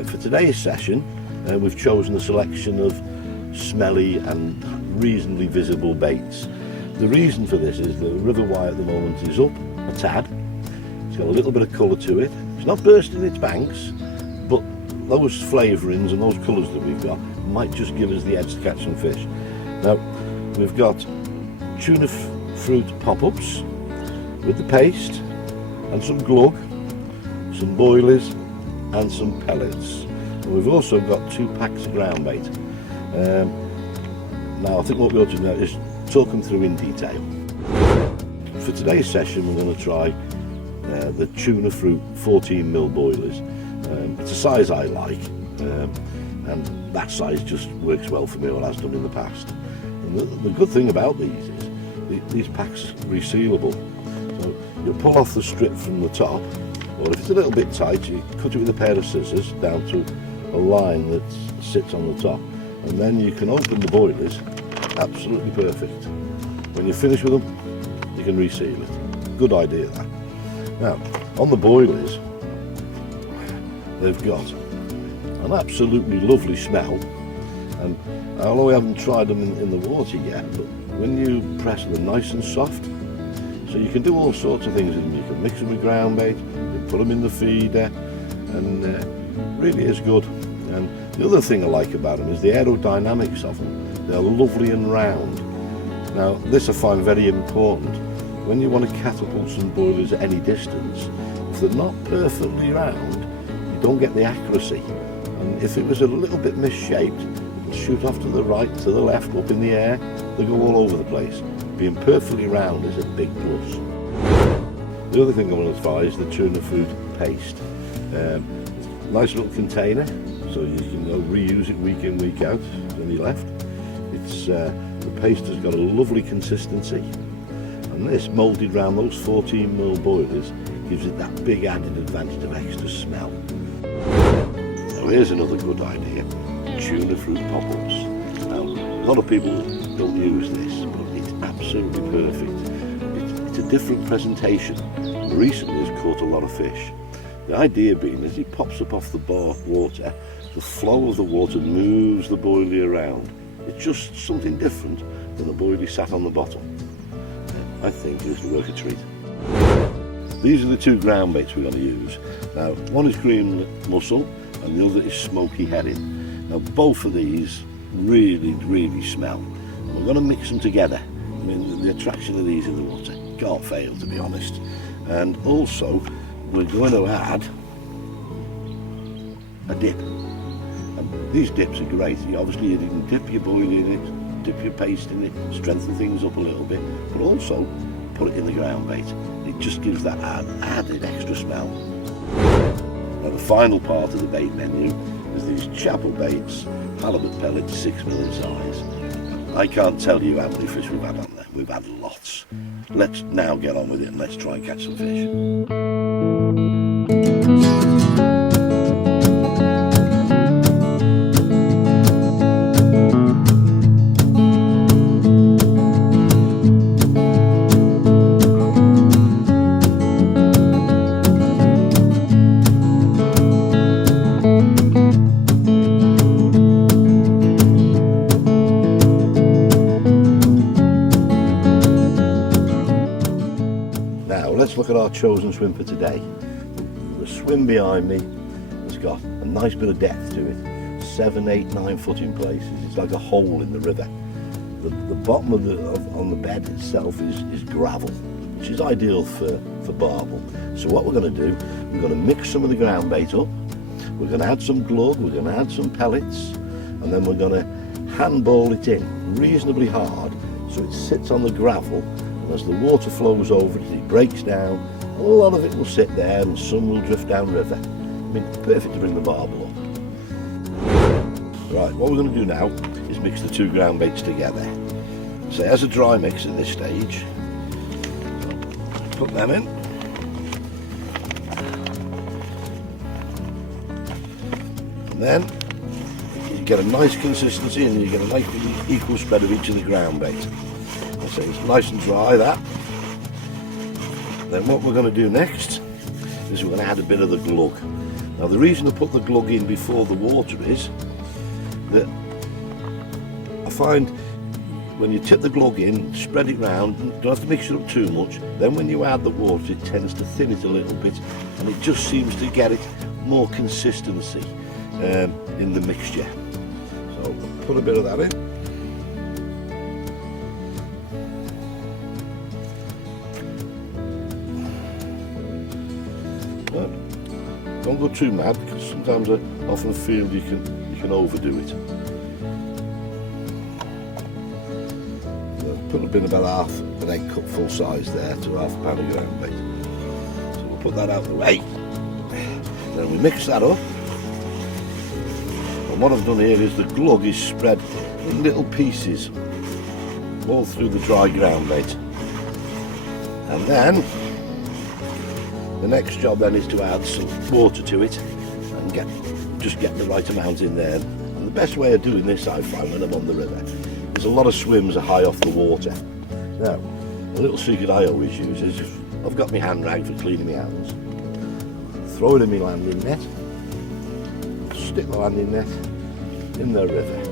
Right, for today's session we've chosen a selection of smelly and reasonably visible baits. The reason for this is the River Wye at the moment is up a tad. It's got a little bit of colour to it. It's not bursting its banks, but those flavourings and those colours that we've got might just give us the edge to catch some fish. Now, we've got tuna fruit pop-ups with the paste and some glug, some boilies and some pellets. And we've also got 2 packs of ground bait. Now I think what we ought to do is talk them through in detail. For today's session we're going to try the tuna fruit 14mm boilies. It's a size I like, and that size just works well for me, or has done in the past. And the good thing about these is these packs are resealable. So you pull off the strip from the top, or if it's a little bit tight you cut it with a pair of scissors down to a line that sits on the top, and then you can open the boilies. Absolutely perfect. When you're finished with them you can reseal it. Good idea that. Now on the boilies they've got an absolutely lovely smell, and although we haven't tried them in the water yet, but when you press them nice and soft, so you can do all sorts of things with them. You can mix them with ground bait, you can put them in the feeder, and really is good. And the other thing I like about them is the aerodynamics of them. They're lovely and round. Now this I find very important when you want to catapult some boilers at any distance. If they're not perfectly round, you don't get the accuracy, and if it was a little bit misshaped, it'll shoot off to the right, to the left, up in the air. They go all over the place. Being perfectly round is a big plus. The other thing I want to try is the tuna fruit paste. Nice little container, so you can go reuse it week in, week out when you're left. It's the paste has got a lovely consistency, and this moulded around those 14mm boilers gives it that big added advantage of extra smell. Now here's another good idea: tuna fruit pop-ups. Now a lot of people don't use this, but it's absolutely perfect. It's a different presentation. Recently it's caught a lot of fish. The idea being as it pops up off the water, the flow of the water moves the boilie around. It's just something different than a boilie sat on the bottom. I think it's worth a treat. These are the 2 ground baits we're going to use. Now one is green mussel and the other is smoky herring. Now both of these really smell, and we're going to mix them together. I mean, the attraction of these in the water can't fail, to be honest. And also we're going to add a dip, and these dips are great. Obviously you can dip your boilie in it, dip your paste in it, strengthen things up a little bit, but also put it in the ground bait. It just gives that added extra smell. Now the final part of the bait menu is these chapel baits, halibut pellets, 6mm in size. I can't tell you how many fish we've had on there. We've had lots. Let's now get on with it and let's try and catch some fish. Let's look at our chosen swim for today. The swim behind me has got a nice bit of depth to it, 7, 8, 9 foot in places. It's like a hole in the river. The bottom on the bed itself is gravel, which is ideal for barbel. So what we're going to do, we're going to mix some of the ground bait up, we're going to add some glug, we're going to add some pellets, and then we're going to handball it in reasonably hard so it sits on the gravel. As the water flows over it, it breaks down. A lot of it will sit there and some will drift downriver. I mean, perfect to bring the barbel up. Right, what we're going to do now is mix the 2 ground baits together. So as a dry mix at this stage, put them in. And then you get a nice consistency and you get a nice equal spread of each of the ground bait. So it's nice and dry, that. Then what we're going to do next is we're going to add a bit of the glug. Now the reason I put the glug in before the water is that I find when you tip the glug in, spread it round, don't have to mix it up too much, then when you add the water it tends to thin it a little bit and it just seems to get it more consistency in the mixture. So put a bit of that in. Don't go too mad, because sometimes I often feel you can overdo it. Put a bit about half an egg cup full size there to half a pound of ground bait. So we'll put that out of the way. Then we mix that up. And what I've done here is the glug is spread in little pieces all through the dry ground bait. And then the next job then is to add some water to it and just get the right amount in there. And the best way of doing this, I find, when I'm on the river, is a lot of swims are high off the water. Now, a little secret I always use is if I've got my hand rag for cleaning my hands, throw it in my landing net, stick the landing net in the river.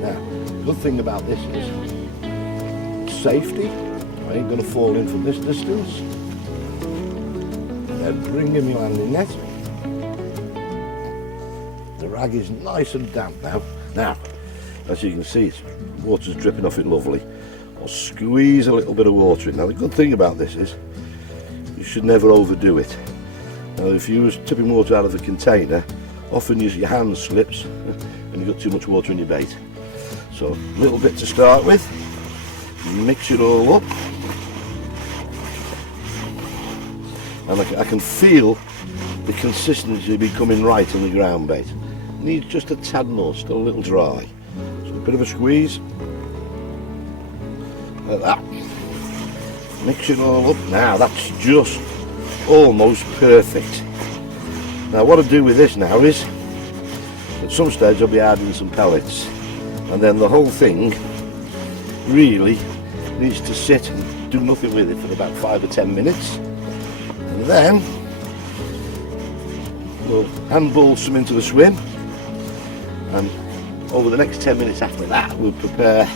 Now, the good thing about this is safety. I ain't going to fall in from this distance. Then bring in my landing net. The rag is nice and damp now. Now, as you can see, water's dripping off it lovely. I'll squeeze a little bit of water in. Now the good thing about this is you should never overdo it. Now if you use tipping water out of the container, often your hand slips and you've got too much water in your bait. So a little bit to start with, mix it all up. And I can feel the consistency becoming right in the ground bait. It needs just a tad more, still a little dry. So a bit of a squeeze, like that. Mix it all up. Now that's just almost perfect. Now what I do with this now is, at some stage I'll be adding some pellets, and then the whole thing really needs to sit and do nothing with it for about 5 or 10 minutes. And then we'll handball some into the swim, and over the next 10 minutes after that we'll prepare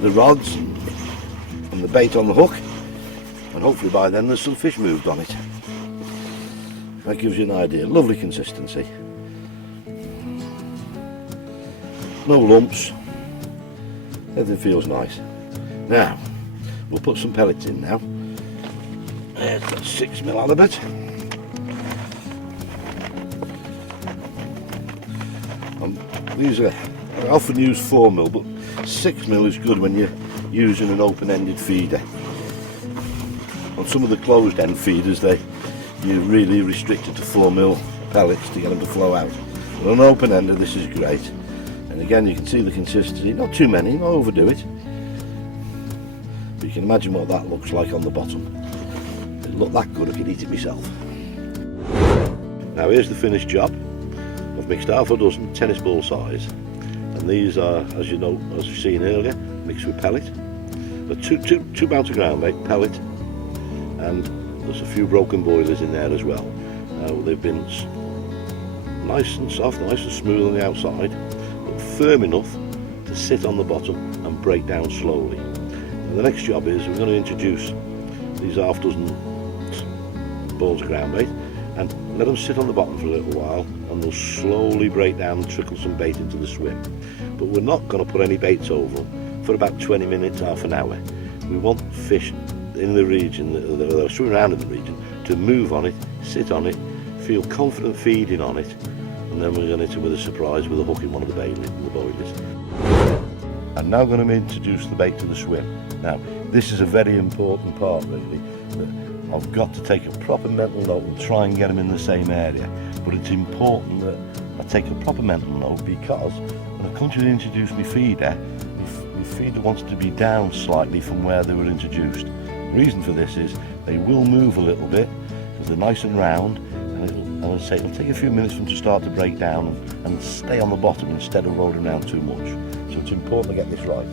the rods and the bait on the hook, and hopefully by then there's some fish moved on it. That gives you an idea. Lovely consistency, no lumps, everything feels nice. Now we'll put some pellets in now. There's got 6mm halibut. These are, I often use 4mm, but 6mm is good when you're using an open-ended feeder. On some of the closed-end feeders, you're really restricted to 4mm pellets to get them to flow out. But on an open-ender, this is great. And again, you can see the consistency. Not too many, not overdo it. But you can imagine what that looks like on the bottom. It'd look that good, I could eat it myself. Now here's the finished job. I've mixed half a dozen tennis ball size, and these are, as you know, as you've seen earlier, mixed with pellet. But two pounds of ground bait, pellet, and there's a few broken boilers in there as well. They've been nice and soft, nice and smooth on the outside, but firm enough to sit on the bottom and break down slowly. And the next job is we're going to introduce these half dozen balls of ground bait and let them sit on the bottom for a little while, and they'll slowly break down and trickle some bait into the swim. But we're not going to put any baits over them for about 20 minutes, half an hour. We want fish in the region, that are swimming around in the region, to move on it, sit on it, feel confident feeding on it, and then we're going to hit them with a surprise with a hook in one of the boilies. I'm now going to introduce the bait to the swim. Now, this is a very important part really. I've got to take a proper mental note and try and get them in the same area. But it's important that I take a proper mental note, because when I come to introduce my feeder wants to be down slightly from where they were introduced. The reason for this is they will move a little bit because they're nice and round, and as I say, it'll take a few minutes for them to start to break down and stay on the bottom instead of rolling around too much. So it's important to get this right.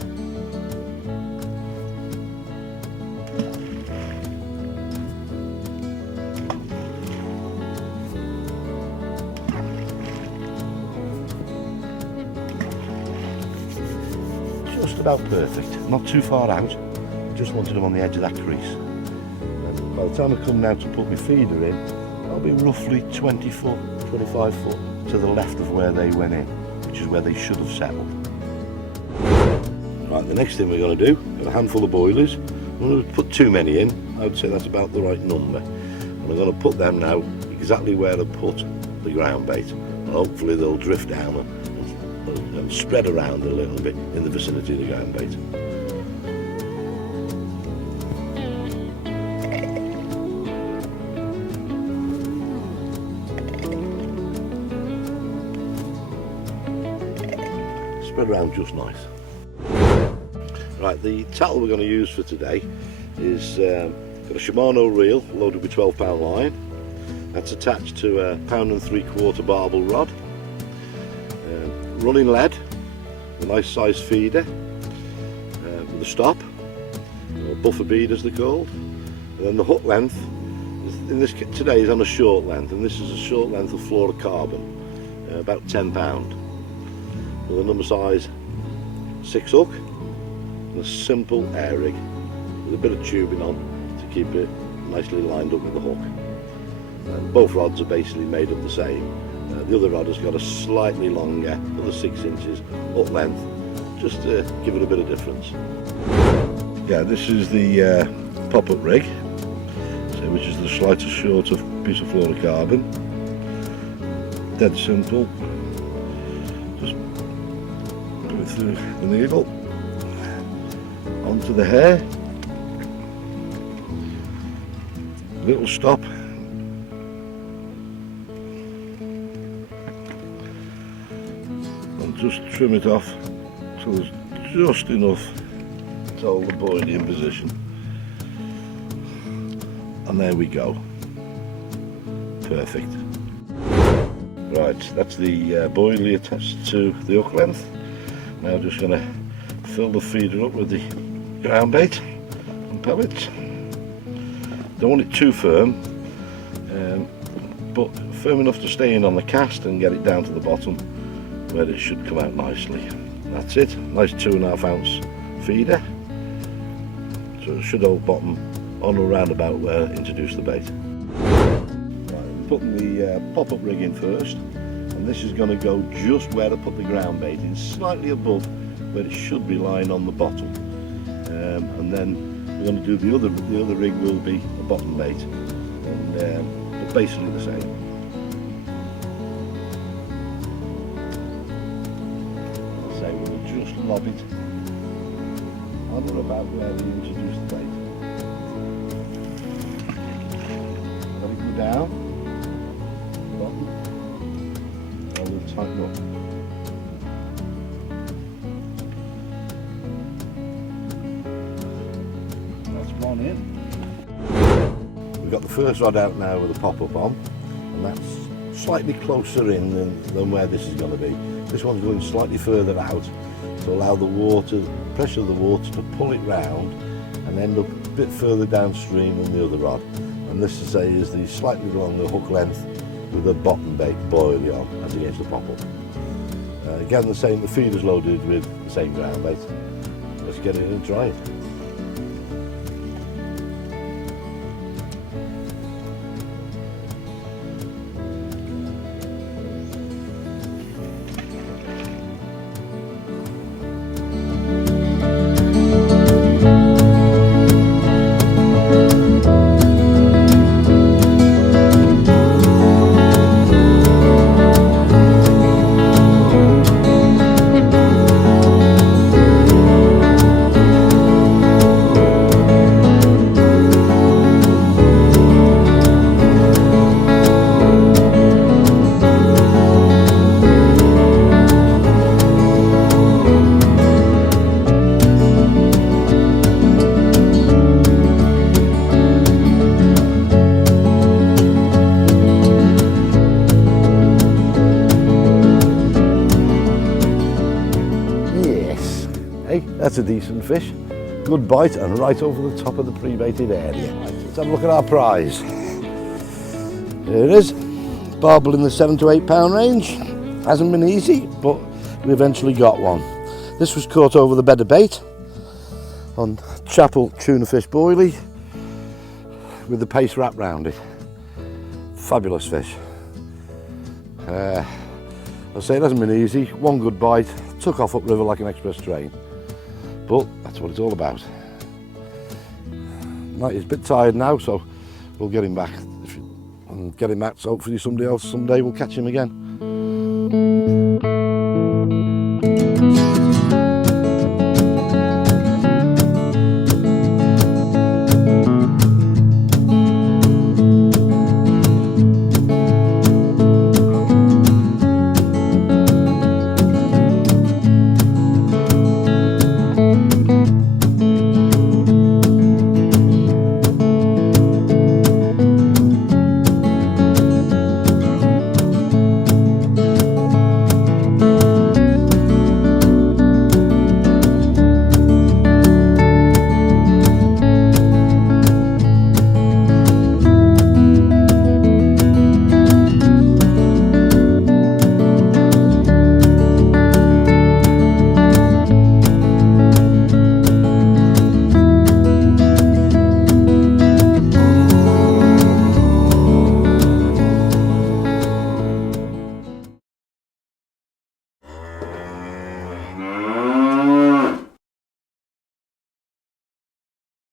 just about perfect, not too far out. I just wanted them on the edge of that crease. And by the time I come now to put my feeder in, I'll be roughly 20 foot, 25 foot to the left of where they went in, which is where they should have settled. Right, the next thing we're going to do, got a handful of boilies. I'm going to put too many in. I would say that's about the right number. And I'm going to put them now exactly where I put the ground bait. And hopefully they'll drift down and spread around a little bit in the vicinity of the ground bait. Spread around just nice. Right, the tackle we're going to use for today is got a Shimano reel loaded with 12-pound line. That's attached to a 1.75-pound barbel rod. Running lead, a nice size feeder with a stop, or buffer bead as they're called. And then the hook length in this today is on a short length, and this is a short length of fluorocarbon, about 10 pound. With a number size 6 hook and a simple air rig with a bit of tubing on to keep it nicely lined up with the hook. And both rods are basically made of the same. The other rod has got a slightly longer, another 6 inches up length, just to give it a bit of difference. Yeah, this is the pop-up rig, so which is the slightest short of piece of fluorocarbon. Dead simple. Just put it through the needle onto the hair. Little stop. Just trim it off so there's just enough to hold the boilie in position, and there we go. Perfect. Right, that's the boilie attached to the hook length. Now I'm just going to fill the feeder up with the ground bait and pellets. Don't want it too firm, but firm enough to stay in on the cast and get it down to the bottom where it should come out nicely. That's it, nice 2.5 ounce feeder, so it should hold bottom on or around about where I introduce the bait. Right, I'm putting the pop-up rig in first, and this is going to go just where I put the ground bait in, slightly above where it should be lying on the bottom, and then we're going to do the other rig will be a bottom bait, and but basically the same. Just lob it on or about where we introduce the bait. Let it go down, bottom, and we'll tighten up. That's one in. We've got the first rod out now with the pop-up on, and that's slightly closer in than where this is going to be. This one's going slightly further out to allow the water, pressure of the water to pull it round and end up a bit further downstream than the other rod. And this to say is the slightly longer hook length with a bottom bait boilie on as against the pop-up. Again the same, the feeder's loaded with the same ground bait. Let's get it in and try it. That's a decent fish. Good bite and right over the top of the pre-baited area. Let's have a look at our prize. Here it is. Barbel in the 7 to 8 pound range. Hasn't been easy, but we eventually got one. This was caught over the bed of bait on Chapel tuna fish boilie with the paste wrapped round it. Fabulous fish. I say it hasn't been easy. One good bite, took off upriver like an express train. But that's what it's all about. Right, he's a bit tired now, so we'll get him back. And get him back, so hopefully somebody else someday will catch him again.